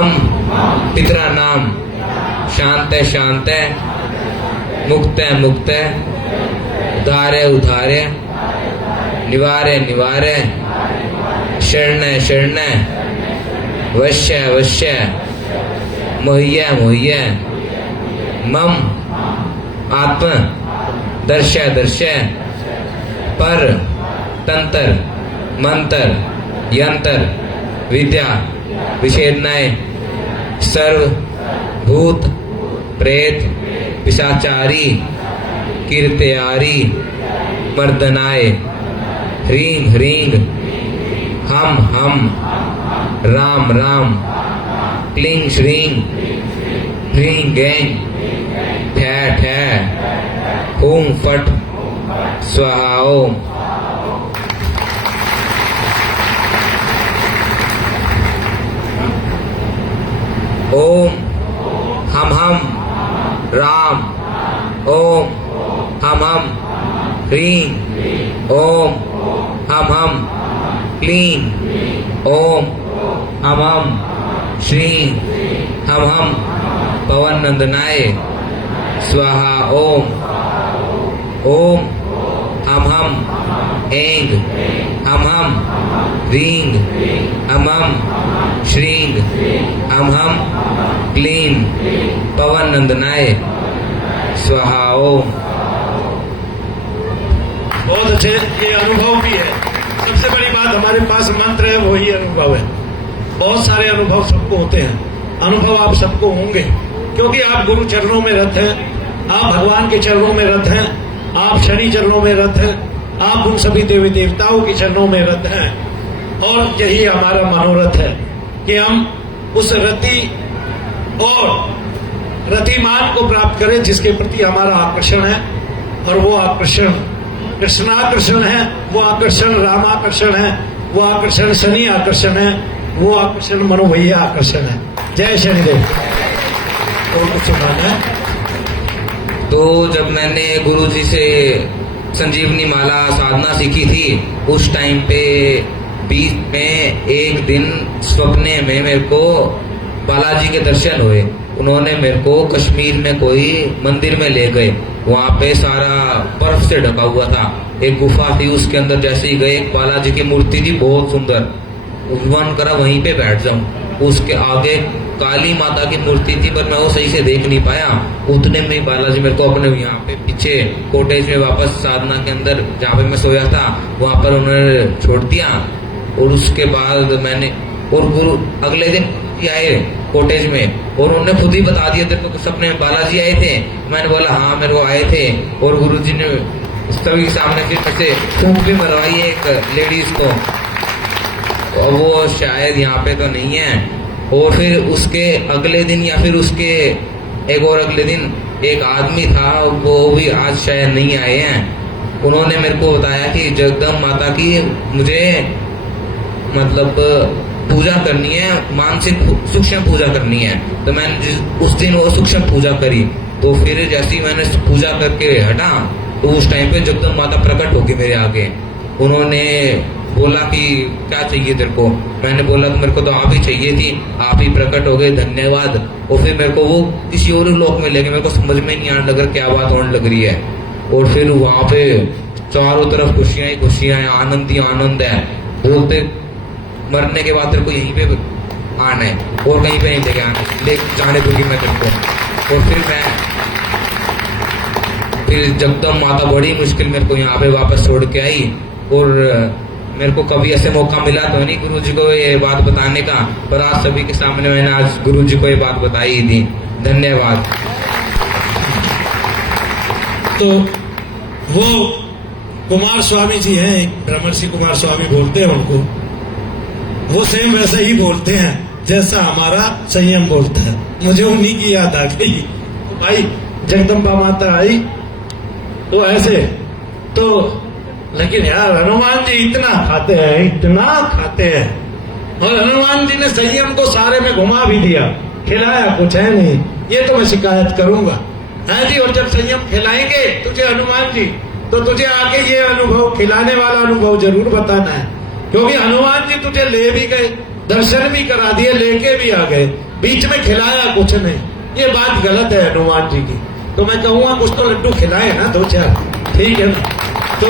हम पितरा नाम शांत शांत मुक्त मुक्त उधारे उधारे निवारे निवारे शरण शरण वश्य वश्य मोह्य मोह्य मम आत्म दर्शय दर्शय पर तंत्र मंत्र यंत्र विद्या विषेदनाय सर्व भूत प्रेत पिशाचारी कीर्तयारी मर्दनाय ह्रीं ह्रीं हम राम राम क्लीं श्रीं ह्रीं गैं ठै ठै हूं फट स्वाहा ओम। ओम हम राम ओम हम ह्रीं ओम हम क्लीं ओम हम श्रीं हम पवन नंदनाय स्वाहा ओम। ओम हम ऐं हम ह्रीं हम श्रीं हम क्लीं पवन नंदनाय स्वाहा ओम। बहुत अच्छे, ये अनुभव भी है। सबसे बड़ी बात हमारे पास मंत्र है, वही अनुभव है। बहुत सारे अनुभव सबको होते हैं, अनुभव आप सबको होंगे क्योंकि आप गुरु चरणों में रत हैं, आप भगवान के चरणों में रत हैं, आप शनि चरणों में रत हैं, आप उन सभी देवी देवताओं के चरणों में रत हैं। और यही हमारा मनोरथ है कि हम उस रति और रतिमान को प्राप्त करें जिसके प्रति हमारा आकर्षण है। और वो आकर्षण कृष्णाकर्षण है, वो आकर्षण रामाकर्षण है, वो आकर्षण शनि आकर्षण है, वो आकर्षण मनोभैया आकर्षण है। जय शनिदेव। और कुछ सुनाना है? तो जब मैंने गुरुजी से संजीवनी माला साधना सीखी थी, उस टाइम पे बीच में एक दिन सपने में मेरे को बालाजी के दर्शन हुए। उन्होंने मेरे को कश्मीर में कोई मंदिर में ले गए, वहाँ पे सारा बर्फ से ढका हुआ था, एक गुफा थी, उसके अंदर जैसे ही गए एक बालाजी की मूर्ति थी बहुत सुंदर, मन करा वहीं पे बैठ जाऊं। उसके आगे काली माता की मूर्ति थी पर मैं वो सही से देख नहीं पाया। उतने में बालाजी मेरे को अपने यहाँ पे पीछे कोटेज में वापस साधना के अंदर जहाँ पे मैं सोया था वहां पर उन्होंने छोड़ दिया। और उसके बाद मैंने और गुरु अगले दिन आए कोटेज में और उन्होंने खुद ही बता दिया तेरे को सपने में बालाजी आए थे। मैंने बोला हाँ मेरे को आए थे। और गुरुजी ने सभी के सामने फिर से फूंक भी मरवाई एक लेडीज को, और वो शायद यहाँ पे तो नहीं है। और फिर उसके अगले दिन या फिर उसके एक और अगले दिन एक आदमी था, वो भी आज शायद नहीं आए हैं। उन्होंने मेरे को बताया कि जगदम्ब माता की मुझे मतलब पूजा करनी है, मानसिक सूक्ष्म पूजा करनी है। तो मैंने उस दिन वो सूक्ष्म पूजा करी। तो फिर जैसे ही मैंने पूजा करके हटा तो उस टाइम पे जगदम्ब माता प्रकट होगी मेरे आगे। उन्होंने बोला कि क्या चाहिए तेरे को। मैंने बोला कि मेरे को तो आप ही चाहिए थी, आप ही प्रकट हो गए, धन्यवाद। और फिर मेरे को वो किसी और लोक में लेके, मेरे को समझ में नहीं आने लगा क्या बात होने लग रही है। और फिर वहां पे चारों तरफ खुशियां ही खुशियां हैं, आनंद ही आनंद है। बोलते मरने के बाद तेरे को यहीं पे आना है और कहीं पे नहीं लेके आना, ले जाने दूंगी मैं तेरे को। और फिर जगदम्ब माता बड़ी मुश्किल मेरे को यहाँ पे वापस छोड़ के आई। और मेरे को कभी ऐसे मौका मिला तो नहीं गुरु जी को ये बात बताने का, पर आज सभी के सामने मैंने आज गुरु जी को ये बात बताई ही थी। धन्यवाद। तो वो कुमार स्वामी जी हैं, ब्रह्मर्षि कुमार स्वामी बोलते हैं उनको, वो सेम वैसे ही बोलते हैं जैसा हमारा संयम बोलता है। मुझे उन्हीं की याद आ गई। भाई जगदम्बा माता आई तो ऐसे तो, लेकिन यार हनुमान जी इतना खाते हैं। और हनुमान जी ने संयम को सारे में घुमा भी दिया, खिलाया कुछ है नहीं। ये तो मैं शिकायत करूंगा है जी। और जब संयम खिलाएंगे तुझे हनुमान जी, तो तुझे आगे ये अनुभव, खिलाने वाला अनुभव जरूर बताना है, क्योंकि हनुमान जी तुझे ले भी गए, दर्शन भी करा दिए, लेके भी आ गए, बीच में खिलाया कुछ नहीं। ये बात गलत है हनुमान जी की। तो मैं कहूंगा कुछ तो लड्डू खिलाए ना, 2-4, ठीक है ना। तो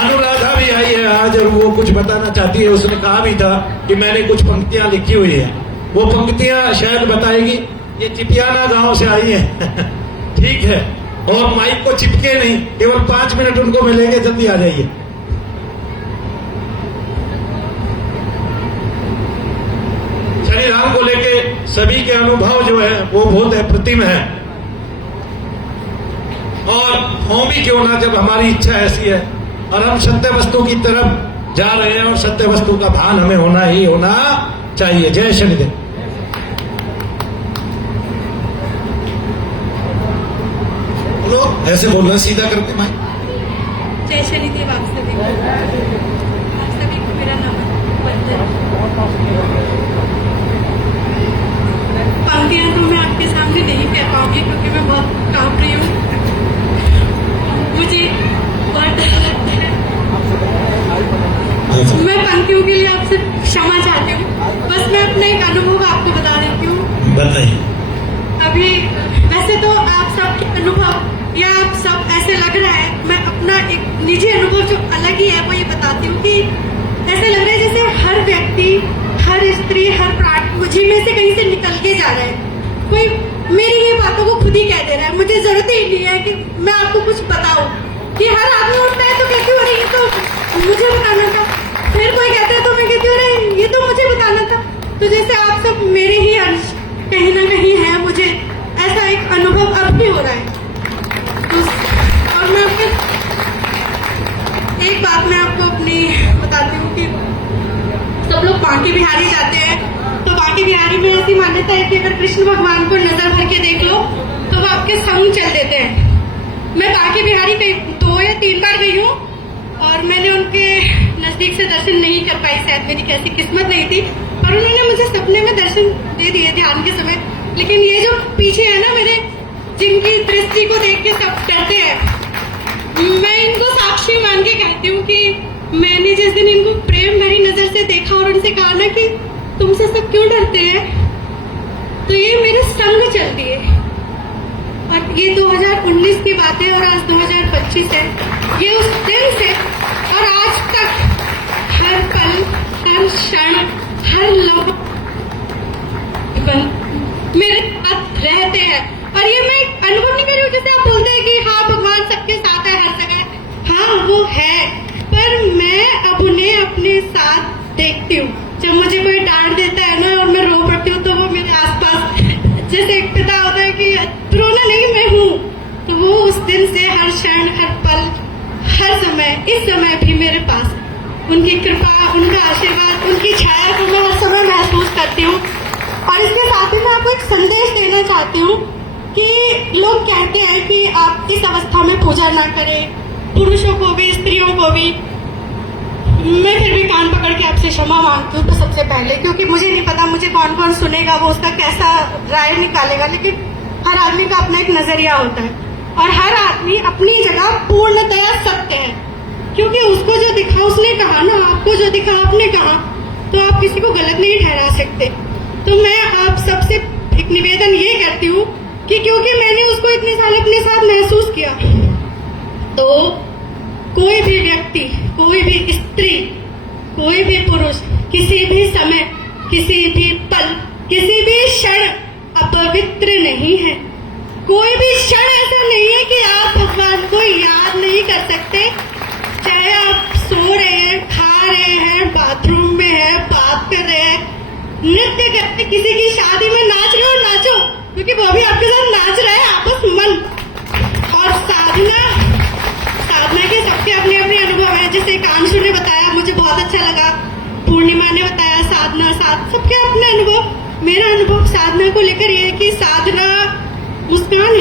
अनुराधा भी आई है आज और वो कुछ बताना चाहती है। उसने कहा भी था कि मैंने कुछ पंक्तियां लिखी हुई है, वो पंक्तियां शायद बताएगी। ये चिपियाना गांव से आई है ठीक है, और माइक को चिपके नहीं, केवल 5 मिनट उनको मिलेंगे, जल्दी आ जाइए। श्री राम को लेके सभी के अनुभव जो है वो बहुत अप्रतिम है, और हों भी क्यों ना, जब हमारी इच्छा ऐसी है और हम सत्य वस्तु की तरफ जा रहे हैं, और सत्य वस्तु का भान हमें होना ही होना चाहिए। जय शनिदेव। बोलो, ऐसे बोलना, सीधा करके माइक। जय शनिदेव आप सभी को। आप सभी को मेरा नमन। पंक्तियां तो मैं आपके सामने नहीं कह पाऊंगी क्योंकि मैं बहुत कांप रही हूँ, मुझे बहुत डर लगता है। मैं पंक्तियों के लिए आपसे क्षमा चाहती हूँ। बस मैं अपना एक अनुभव आपको बता देती हूँ। बताइए। अभी वैसे तो आप सबके अनुभव या आप सब ऐसे लग रहा है, मैं अपना एक निजी अनुभव जो अलग ही है वो ये बताती हूँ कि ऐसे लग रहा है जैसे हर व्यक्ति, हर स्त्री, हर प्राणी मुझे में से कहीं से निकल के जा रहा है। कोई मेरी ही बातों को खुद ही कह दे रहा है। मुझे जरूरत ही नहीं है कि मैं आपको कुछ बताऊं कि हर आदमी उठता है तो कहती हूँ अरे ये तो मुझे बताना था, फिर कोई कहता है तो मैं कहती हूँ अरे ये तो मुझे बताना था। तो जैसे आप सब मेरे ही अंश कहीं ना कहीं है, मुझे ऐसा एक अनुभव अब भी हो रहा है। तो और मैं आपको एक बात मैं आपको अपनी बताती हूँ कि सब लोग बांके बिहारी जाते हैं, तो बांके बिहारी में ऐसी मान्यता है कि अगर कृष्ण भगवान को नजर भर के देख लो तो वो आपके संग चल देते हैं। मैं बांके बिहारी कई 2 या 3 बार गई हूँ और मैंने उनके नजदीक से दर्शन नहीं कर पाई, शायद मेरी कैसी किस्मत नहीं थी, और उन्होंने मुझे सपने में दर्शन दे दिए ध्यान के समय। लेकिन ये जो पीछे है ना मेरे, जिनकी दृष्टि को देख के सब डरते हैं, मैं इनको साक्षी मान के कहती हूँ कि मैंने जिस दिन इनको प्रेम भरी नजर से देखा और उनसे कहा ना कि तुमसे सब क्यों डरते हैं, तो ये मेरे संग चलती है। और ये 2019 की बात है और आज 2025 है। ये उस दिन से और आज तक हर पल, हर क्षण, हर लम्हा मेरे साथ रहते हैं। और ये मैं अनुभव नहीं कर रही हूँ जैसे आप बोलते हैं कि हाँ भगवान सबके साथ है हर जगह, हाँ वो है, पर मैं अब उन्हें अपने साथ देखती हूँ। जब मुझे कोई डांट देता है ना और मैं रो पड़ती हूँ तो वो मेरे आसपास, जैसे एक पिता होता है कि रोना नहीं मैं हूँ, तो वो उस दिन से हर क्षण, हर पल, हर समय, इस समय भी मेरे पास उनकी कृपा, उनका आशीर्वाद, उनकी छाया को मैं हर समय महसूस करती हूँ। और इसके साथ ही मैं आपको एक संदेश देना चाहती हूँ कि लोग कहते हैं कि आप इस अवस्था में पूजा ना करें, पुरुषों को भी स्त्रियों को भी। मैं फिर भी कान पकड़ के आपसे क्षमा मांगती हूँ तो सबसे पहले, क्योंकि मुझे नहीं पता मुझे कौन कौन सुनेगा, वो उसका कैसा राय निकालेगा, लेकिन हर आदमी का अपना एक नजरिया होता है और हर आदमी अपनी जगह पूर्णतया सत्य है। क्योंकि उसको जो दिखा उसने कहा ना, आपको जो दिखा आपने कहा, तो आप किसी को गलत नहीं ठहरा सकते। तो मैं आप सबसे एक निवेदन ये करती हूँ कि क्योंकि मैंने उसको इतने साल अपने साथ महसूस किया, तो कोई भी व्यक्ति, कोई भी स्त्री, कोई भी पुरुष किसी भी समय, किसी भी पल, किसी भी क्षण अपवित्र नहीं है। कोई भी क्षण ऐसा नहीं है कि आप भगवान को याद नहीं कर सकते। चाहे आप सो रहे हैं, खा रहे हैं, बाथरूम में है, बात कर रहे हैं, नृत्य करते, किसी की शादी में नाच रहे हो, नाचो, क्योंकि वो भी आपके साथ नाच रहा है आपस मन। और साधना के सबके अपने अपने अनुभव है। जैसे कांशु ने बताया, मुझे बहुत अच्छा लगा, पूर्णिमा ने बताया, साधना, सबके अपने अनुभव। मेरा अनुभव साधना को लेकर ये है कि साधना मुस्कान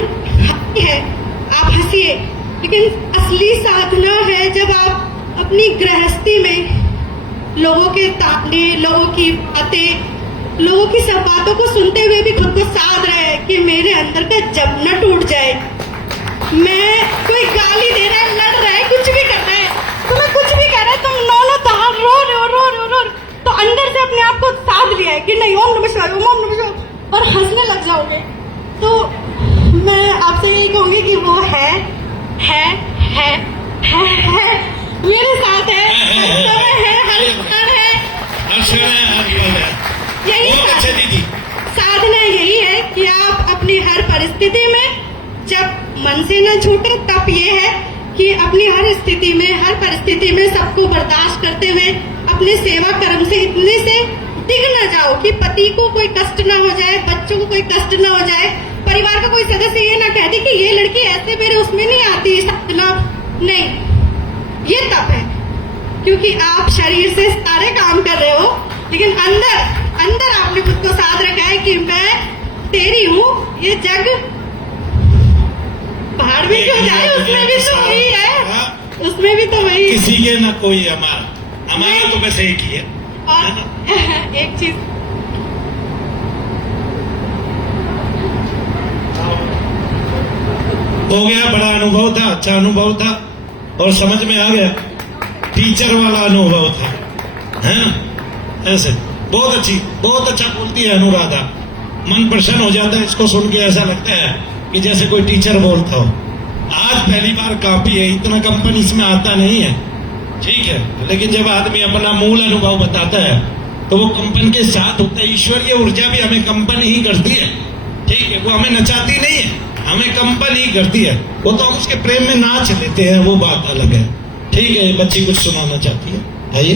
है, आप हंसिए, लेकिन असली साधना है जब आप अपनी गृहस्थी में लोगों के ताने, लोगों की बातें, लोगों की सब बातों को सुनते हुए भी खुद को साध रहे हैं कि मेरे अंदर का जब न टूट जाए। मैं कोई गाली दे रहा है, लड़ रहा है, कुछ भी कर रहा है, तुम्हें कुछ भी कह रहा है, तुम नो तार रो रहे हो, तो अंदर से अपने आप को साध लिया है कि नहीं ओम नमः शिवाय ओम नमः शिवाय और हंसने लग जाओगे। तो मैं आपसे यही कहूंगी कि वो है मेरे साथ है, हर समय है, हर क्षण है। हर क्षण है, हर पल है। यही बहुत अच्छे दीदी। साधना यही है कि आप अपनी हर परिस्थिति में जब मन से न छूटे, तब ये है कि अपनी हर स्थिति में, हर परिस्थिति में सबको बर्दाश्त करते हुए अपने सेवा कर्म से इतने से दिख न जाओ कि पति को कोई कष्ट न हो जाए, बच्चों को कोई कष्ट न हो जाए, परिवार का कोई सदस्य ये ना कह दे कि ये लड़की ऐसे मेरे उसमें नहीं आती साधना। नहीं, ये तप है क्योंकि आप शरीर से सारे काम कर रहे हो, लेकिन अंदर आपने खुद को साध रखा है कि मैं तेरी हूँ। ये जग पहाड़ भी क्यों जाए, उसमें भी तो वही है, उसमें भी तो वही। किसी के ना कोई हमारा तो बस एक ही है। और एक चीज हो गया, बड़ा अनुभव था, अच्छा अनुभव था और समझ में आ गया, टीचर वाला अनुभव था, है ना? ऐसे बहुत अच्छा बोलती है अनुराधा, मन प्रसन्न हो जाता है इसको सुन के। ऐसा लगता है कि जैसे कोई टीचर बोलता हो। आज पहली बार काफी है, इतना कंपन इसमें आता नहीं है, ठीक है, लेकिन जब आदमी अपना मूल अनुभव बताता है तो वो कंपन के साथ होता है। ईश्वरीय ऊर्जा भी हमें कंपन ही करती है, ठीक है, वो हमें नचाती नहीं है, हमें कंपन ही करती है। वो तो हम उसके प्रेम में नाच लेते हैं, वो बात अलग है, ठीक है। बच्ची कुछ सुनाना चाहती है, आइए।